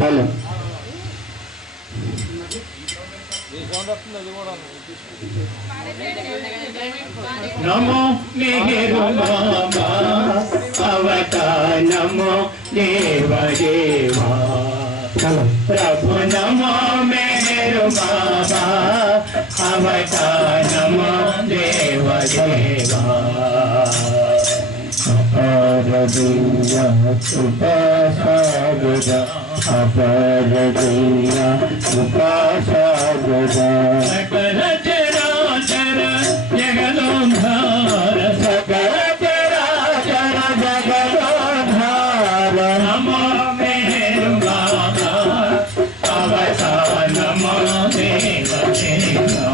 Hello నమో నెహరు బాబా అవతానమో దేవదేవా ప్రభు నమో మెహరు బాబా అవతానమో దేవదేవా అపరదియ సుపసాగర అపరదియ సుపసాగర సకల చరాచర జగదోద్ధార సకల చరాచర జగదోద్ధార నమో మెహరు బాబా అవతానమో దేవదేవా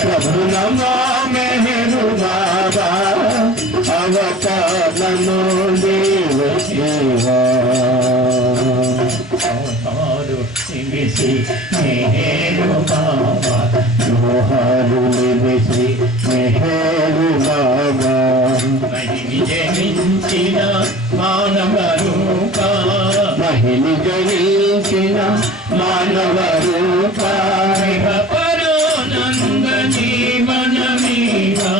ప్రభు నమో మెహరు బాబా అవతానమో దేవదేవా నిమిసి మెహరు బాబా జోహారు నిమిసి మెహరు బాబా మహిని జనించిన మానవ రూప మహిని జనించిన మానవ రూప పరానంద జీవన మీవా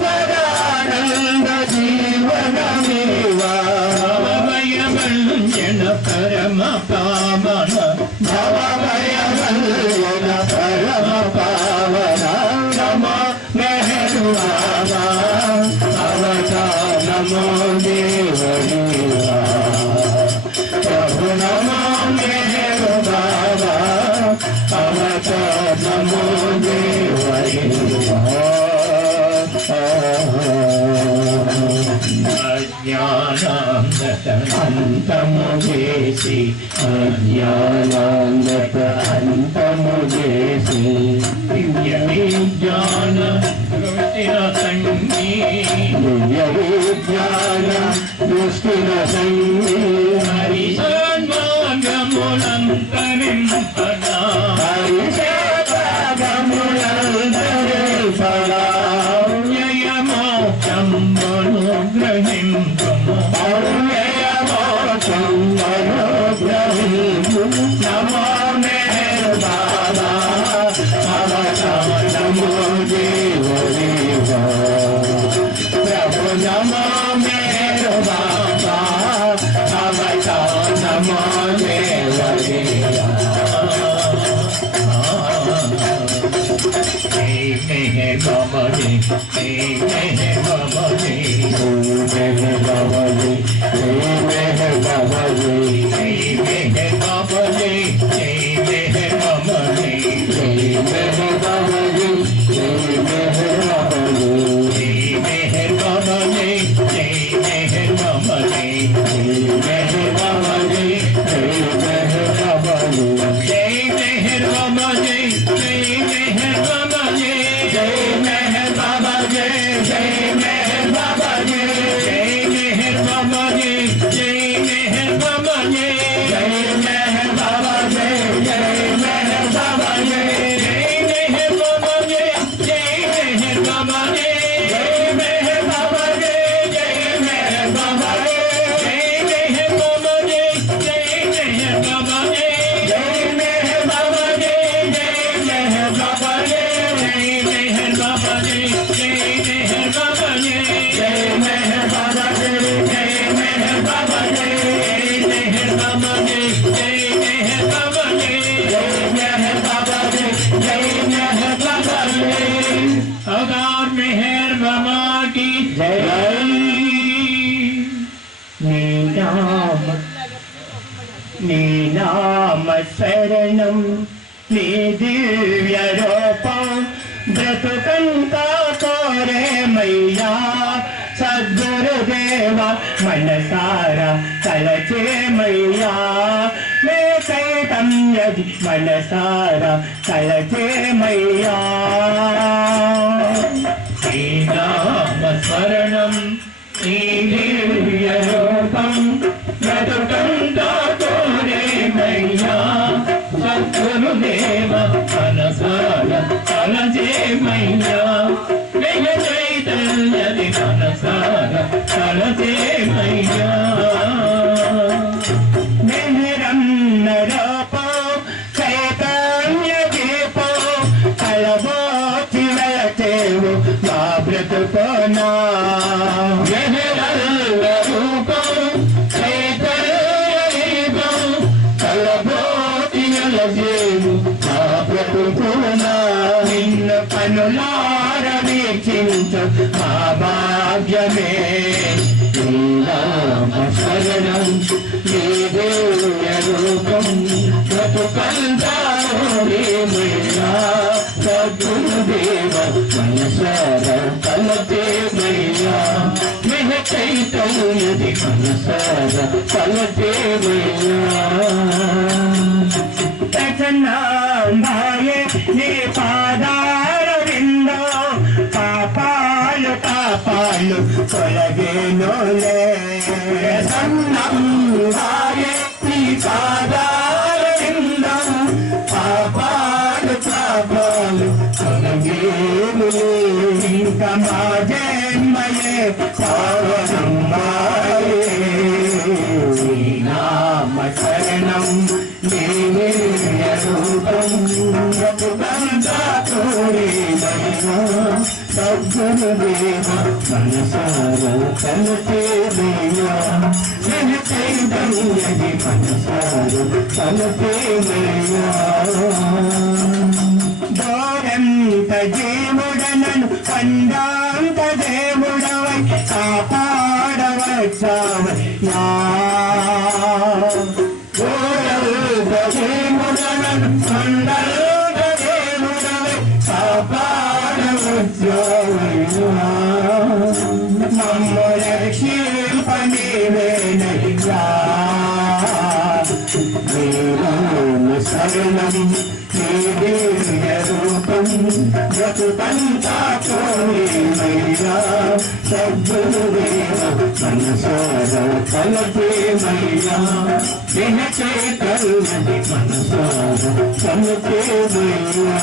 పరానంద జీవన మీవా భవభయభంజన పరమ పావన భవభయభంజన పరమ పావన నమో మెహరు బాబా అవతానమో దేవదేవా ప్రభు నమో మెహరు బాబా అవతానమో దేవదేవా అజ్ఞానాంగత అంతము చేసి అజ్ఞానాంగత అంతము చేసి దివ్య విజ్ఞాన దృష్టిన సంగీ దివ్య విజ్ఞాన దృష్టిన సంగీ హరి సన్మార్గములంతరింపగా హరి సేవాగములంతరింపగా నమో మెహరు బాబా అవతానమో దేవదేవా ప్రభు నమో మెహరు బాబా అవతానమో దేవదేవా మెహర్ బాబా జీ మెహర్ బాబా జీ మెహర్ బాబా జీ మెహర్ బాబా జీ మెహర్ బాబా జీ మెహర్ బాబా జీ మెహర్ బాబా జీ మెహర్ బాబా జీ మెహర్ బాబా జీ మెహర్ బాబా జీ మెహర్ బాబా జీ మెహర్ బాబా జీ మెహర్ బాబా జీ మెహర్ బాబా జీ జై మెహర్ బాబా జై జై మెహర్ బాబా జై జై మెహర్ బాబా జై జై మెహర్ బాబా జై జై మెహర్ బాబా జై జై మెహర్ బాబా జై జై మెహర్ బాబా జై జై మెహర్ బాబా జై జై మెహర్ బాబా జై జై మెహర్ బాబా జై జై మెహర్ బాబా జై జై మెహర్ బాబా జై జై మెహర్ బాబా జై జై మెహర్ బాబా జై अवतार मेहर बाबा की जय। नी नाम शरणम नी दिव्य रूपम ब्रतुकंता कोरे मैया सद्गुरुदेवा मनसारा तलचे मैया मैं चैतन्य मनसारा तलचे मैया नाम शरणम दिव्य रूपम ब्रतुकंता कोरे मैया सद्गुरुदेवा मनसारा तलचे मैया తలచేమయ్యా మెహరన్న రూపం చైతన్య దీపం కలబోచి వెళచేవు మా బ్రతుకోనా మెహరన్న రూపం చైతన్య దీపం కలబోచి వెళచేవు మా బ్రతుకోనా నిన్న కనులార వీక్షించు మా భాగ్యమే శరణం నీ దివ్య రూపం బ్రతుకంతామయ్యా సద్గురుదేవ మనసార తలచేమయ్యా మెహ చైతన్యది మనసార తలచేమయ్యా తచనాంబాయే నీ పాదార విందో పాపాలు పాపాలు తొలగేనోలే సన్నంబాయే నీ పాదార విందో పాపాలు పాపాలు తొలగేనులే ఇంకా మా జన్మయే పావనంబాయే నామ శరణం రూపం సద్గురుదేవ మనసార తలచేమయ్యా మెహ చైతన్యది మనసార తలచేమయ్యా దూరంత జీవుడనను కండాంత దేవుడవై కాపాడవచ్చావయ్యా శరణం నీ దివ్య రూపం బ్రతుకంతామయ్యా సద్గురుదేవ మనసార తలచేమయ్యా మెహ చైతన్యది మనసార తలచేమయ్యా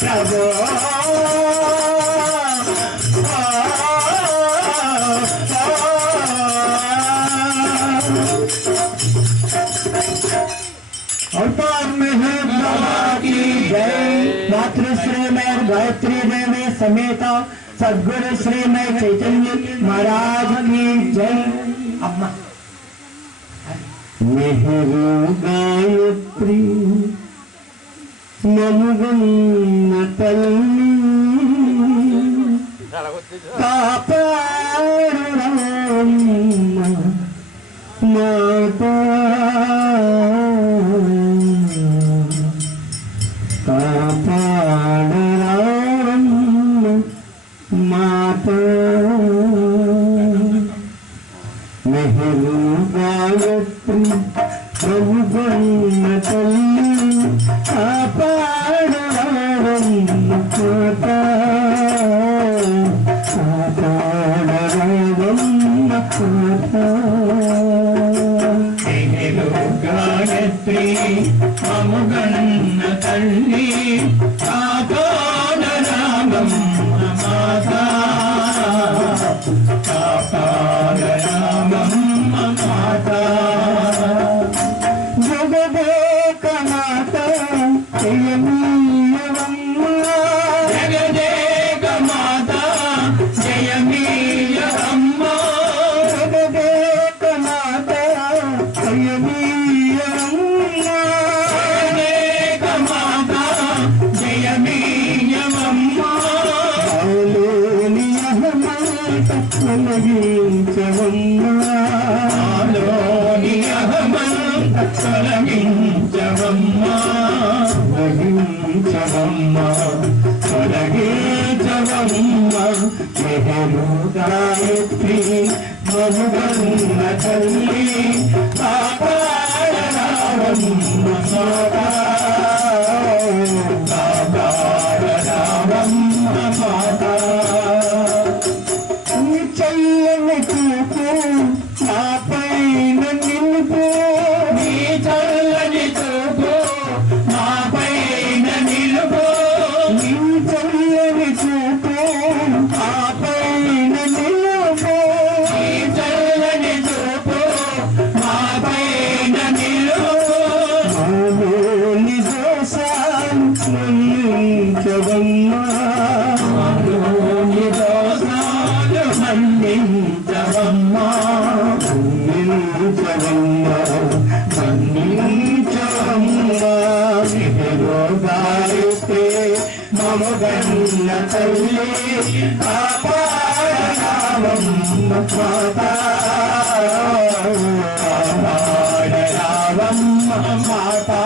ప్రభో अवतार में है बाबा की जय। मातृश्री में गायत्री देवी समेत सद्गुरु श्री में चैतन्य महाराज की जय। अम्मा मेहरु गायत्री ममुगन्न तल्ली कापारुरम्म माता कापाडराम माता मेहरु गायत्री प्रभुगन्न तल्ली कापाडराम माता कापाडराम माता गायत्री अमुगन्न तल्ली कापाडरामं माता कापाडरामं माता जगदेक माता जयमीयवम्मा जगदेक माता जयमीयवम्मा जगदेक माता जयमीयवम्मा जयमीयवम्मा मेहरु गायत्री ममुगन्न तल्ली कापाडरामं माता कापाडरामं माता चल्లని చూపు నాపైన నిలుపు నీ చల్లని చూపు తల్లి కాపాడరావమ్మ మాతా కాపాడరావమ్మ మాతా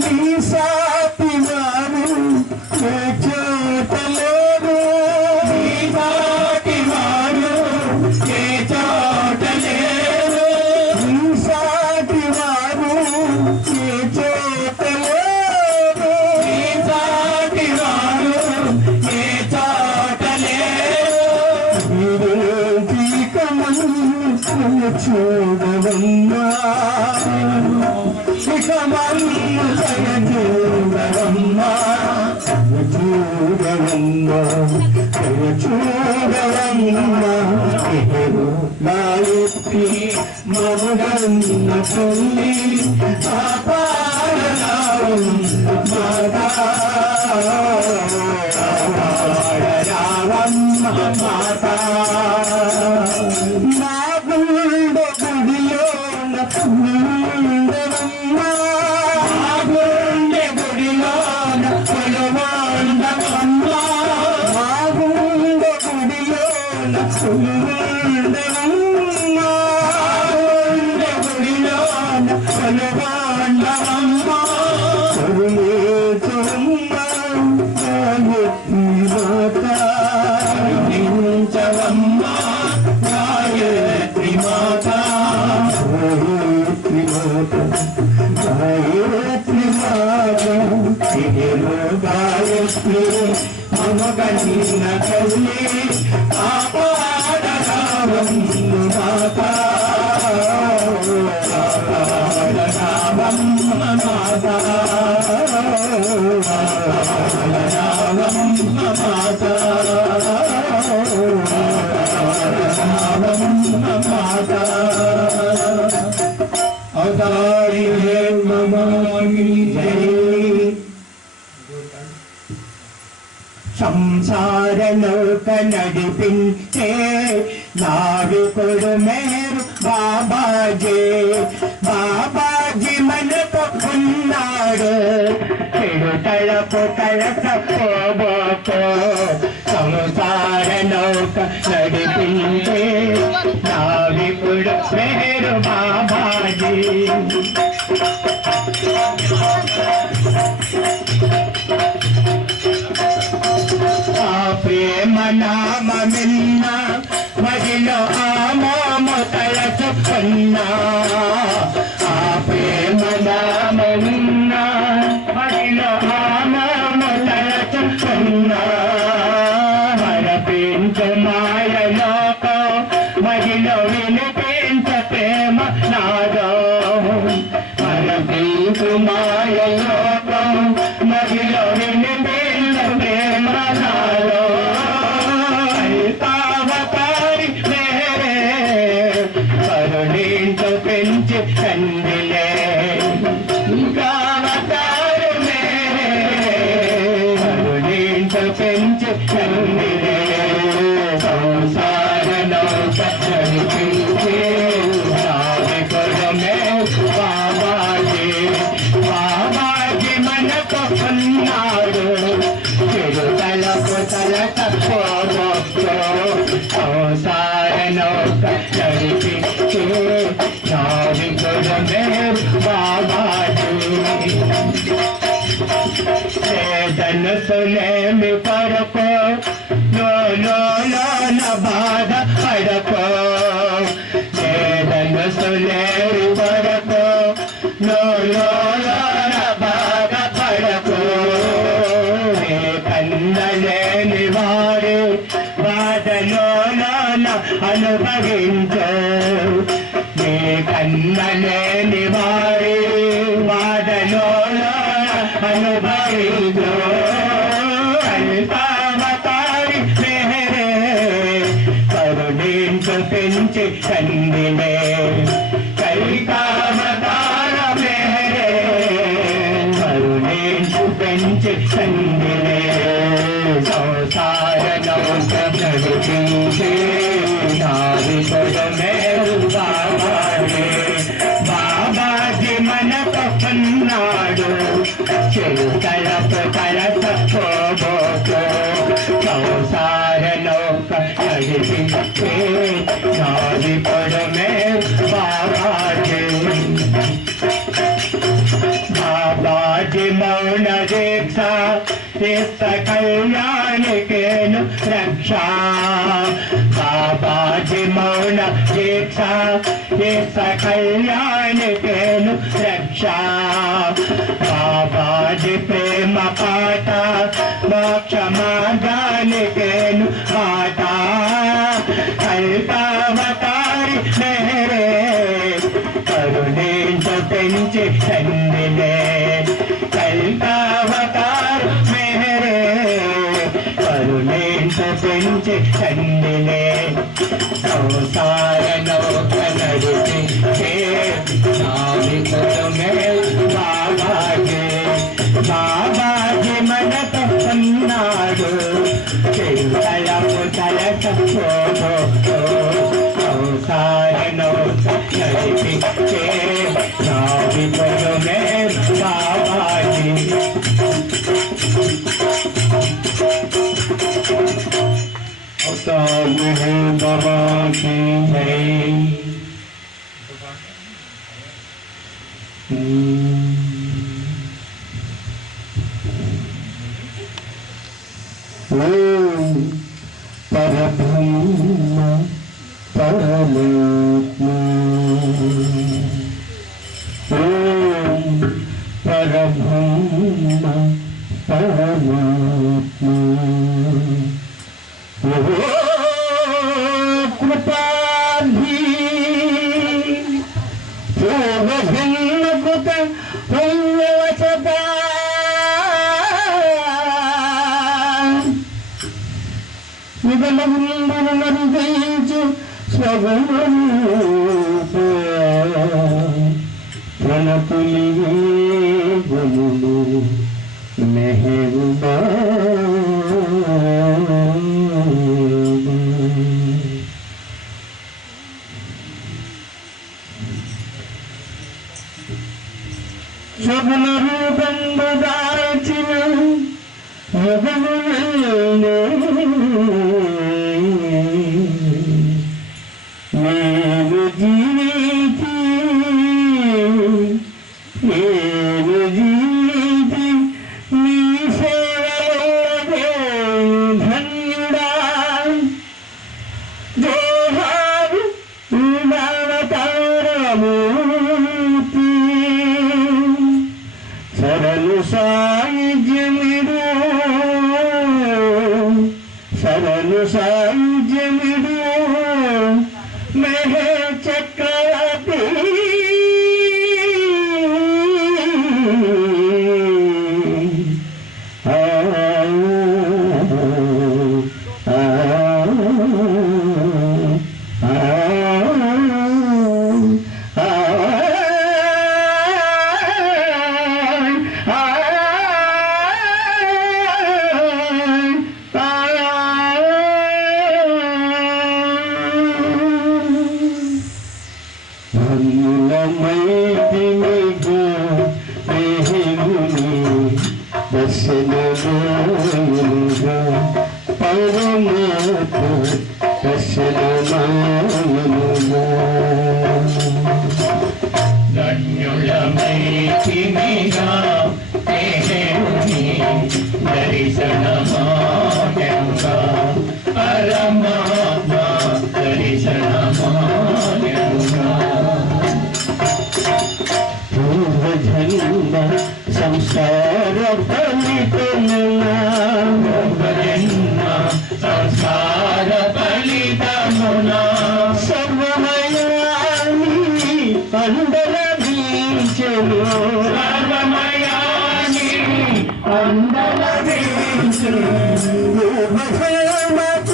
నీ సాటి వారు ఏ చోట లేరు నీ సాటి వారు ఏ చోట లేరు నీ సాటి వారు ఏ చోట లేరు నీ సాటి వారు ఏ చోట లేరు చూడవమ్మా ఇక మమ్మ చూడవమ్మా చూడవమ్మా చూడవమ్మా నాయకి మగన్న తల్లి రావమ్మ మాతా నా గుండె గుడిలోన ఉండవమ్మా నా గుండె గుడిలోన కొలువండవమ్మా నా గుండె గుడిలోన కొలువండవమ్మా గుండె గుడిలోన కొలువండవమ్మా కరుణించవమ్మా కరుణించవమ్మా గాయత్రి మాతా గాయత్రి మాతా గాయత్రి మాతా గాయత్రి మమ కన్న తల్లి కాపాడరావమ్మ మాతా కాపాడరావమ్మ మాతా కాపాడరావమ్మ మాతా माता अवतारी है ममानी जय संसार लोक नडिपिंचे नाविकुडु मेरु बाबाजी बाबाजी मन को उन्नाडु చెడుతలకు కలసపోబోకో సంసార నౌక నడిపించే నావికుడు పేరు బాబాజీ ఆ ప్రేమ నామ విన్న మదిలో ఆ మామ తలచుకున్నా ఆ ప్రేమ నామ విన్న మదిలో ఆ మామ తలచుకున్నా మరపించ మాయ లోకం మదిలో వినిపించ ప్రేమ నాదో మరపించ మాయ లోకం మదిలో వినిపించ ప్రేమ నాదో అల్పావతారి మేరే కరుణించు పెంచి కందిలే గావతారి మేరే కరుణించు పెంచి కందిలే సంసార నౌక నడిపించే నావికుడు మేరు బాబాజీ బాబాజీ మనకు ఉన్నాడు చిరుతలకు తలకపోబోకో సంసార నౌక నడిపించే నావికుడు మేరు బాబాజీ ధనుసులేమి పరకో లో బాధ పడకో ధనుసులేమి పరకో లో బాధ పడకో కన్నలేని వారి బాధలో అనుభవించో నీ కన్నలేని వారి బాధలో అనుభవించో అల్పావతారి మేరే కరుణించు పెంచి కందిలే కైకావతార మేరే కరుణించు పెంచి కందిలే సంసార నౌక నడిపించే నావికుడు మేరు బాబాజీ బాబాజీ మనకు ఉన్నాడు చెడు కలప కలసపోబోకో संसार लोक नడిపించే నాదిపడమే బాబాజీ बाबाजी मौन दीक्षा इस कल्याण के रक्षा बाबाजी मौन दीक्षा इस कल्याण के रक्षा बाबाजी प्रेम पाता मोक्ष मार्गान के माता कल्पावतारी मेरे करुणेंद्र पेंचे चंदिने कल्पावतार मेरे करुणेंद्र पेंचे चंदिने संसार लोक नडिపించే నావికులమే బాబాజీ బాబాజీ మనతో ఉన్నాడు చింతలము తలకపో संसार लोक नडिపించే नाविकुलమే बाबाजी अवतार है बाबा की जय परब्रह्म परमात्मा परब्रह्म परमात्मा कृपाधी पूर्वजन्मकृत पुण्यवचता निगमगुंडुनरिदयिंचु स्वगुणरूप प्रणपुलिये गुणुలు మెహబూబా శుభ్ర రూపంబు దాల్చిన ముఖమునందు నేను జీవించి నీ సేవలో ధన్యుడా జోహారు అవతారమూర్తి సరళు సాయుజ్యమిడు సరళు సాయుజ్యమిడు మెహ చక్రవర్తి संसार फलितमुना संसार फलितमुना सर्वमयानि अंदलभिंचनु सर्वमयानि अंदलभिंचनु भगवत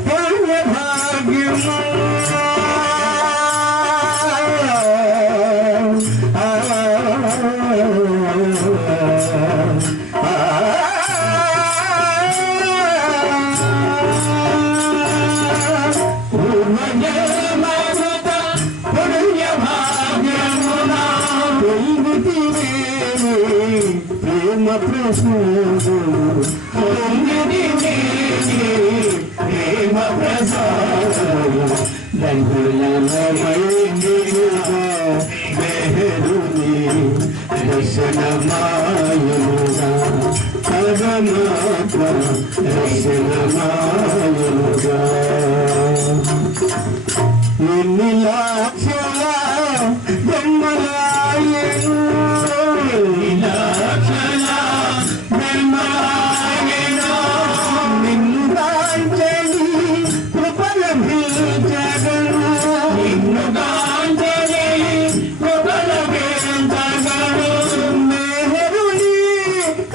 पुण्य भाग्यము పుణ్య భాగ్యమునా ప్రసాదు ప్రేమ ప్రసాదు దంగులమయుని దర్శనమాయుగా పరమాత్మ దర్శనమాయుగా ఎన్ని లక్షల జన్మలాయను నిన్ను కాంచని కృపల భీజగను నిన్ను కాంచని కృపల భీజగను మేహరుని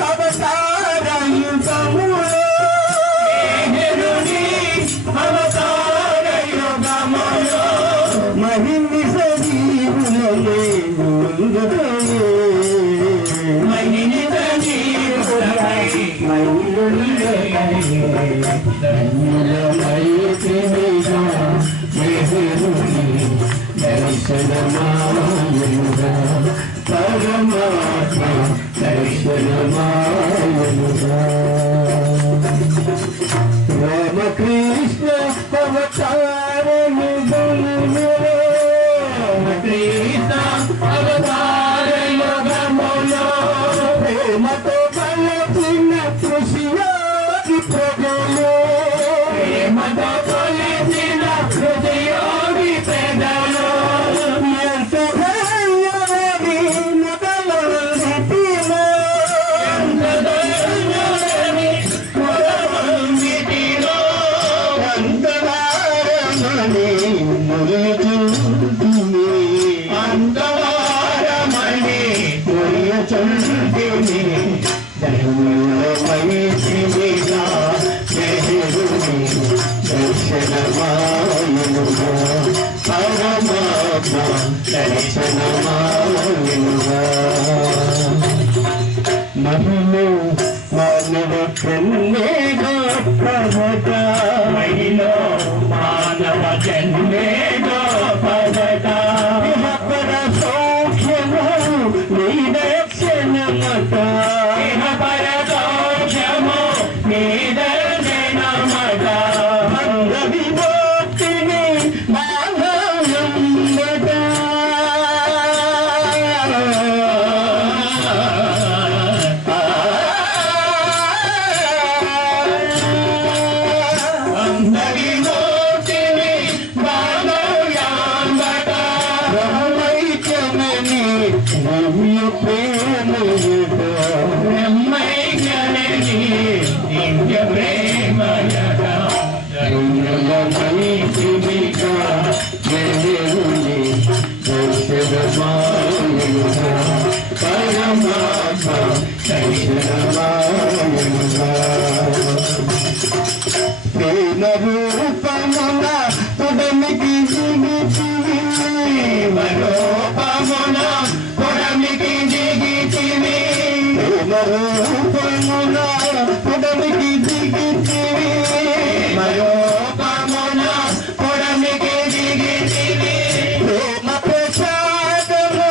అవతారయుగములో మేహరుని అవతారయుగములో మహిమి సజీవులే మహిమి రామకృష్ణ అవతారయుగములో కృష్ణ అవతారయుగములో ప్రేమతో బలచిన కృషియోగి ప్రజలు ప్రేమతో బలచిన కృషియోగి ప్రజలు ఎంత ధన్యమది మొదలవన్నిటిలో ఎంత ధన్యమది మొదలవన్నిటిలో అంతవారమని మురియుచుంటిని అంతవారమని మురియుచుంటిని దర్శనమాయుగా పరమాత్మ దర్శనమాయుగా మహిళ మానవ జన్మేగా పదట మహిళ మానవ జన్మేగా పదట పర సౌఖ్యము నీ దర్శనమత పర సౌఖ్యము నీ దర్శనమత అంగ విభక్తిని మానవమత రూపమున పుడమికి దిగితివి రూపమున పుడమికి దిగితివి రూపమున పుడమికి దిగితివి రూపమున పుడమికి దిగితివి ప్రేమ ప్రసాదము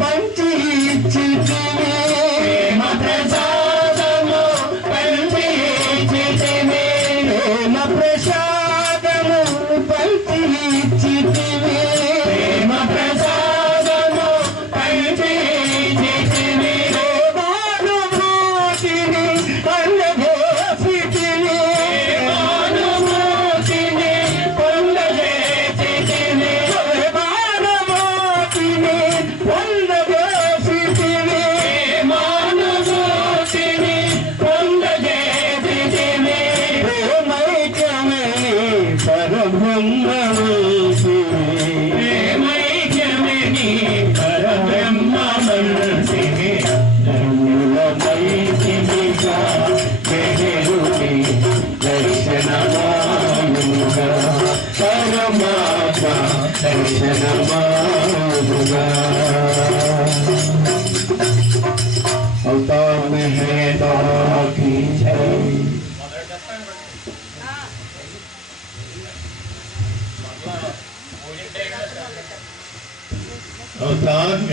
పంచి ఇచ్చితివి ప్రేమ ప్రసాదము పంచి ఇచ్చితివి ప్రేమ ప్రసాదము పంచి ఇచ్చితివి ప్రేమ ప్రసాదము పంచి ఇచ్చితివి భానుమూర్తిని పొందజేసితివి భానుమూర్తిని పొందజేసితివి భానుమూర్తిని పొందజేసితివి భానుమూర్తిని పొందజేసితివి ప్రేమైక్యమని పరబ్రహ్మమూర్తిని పరబ్రహ్మమూర్తిని ధన్యులమైతివిగా వెలుగుని దర్శనమాయుగా పరమాత్మ దర్శనమాయుగా अवतार में है बाबा की जय। अवतार में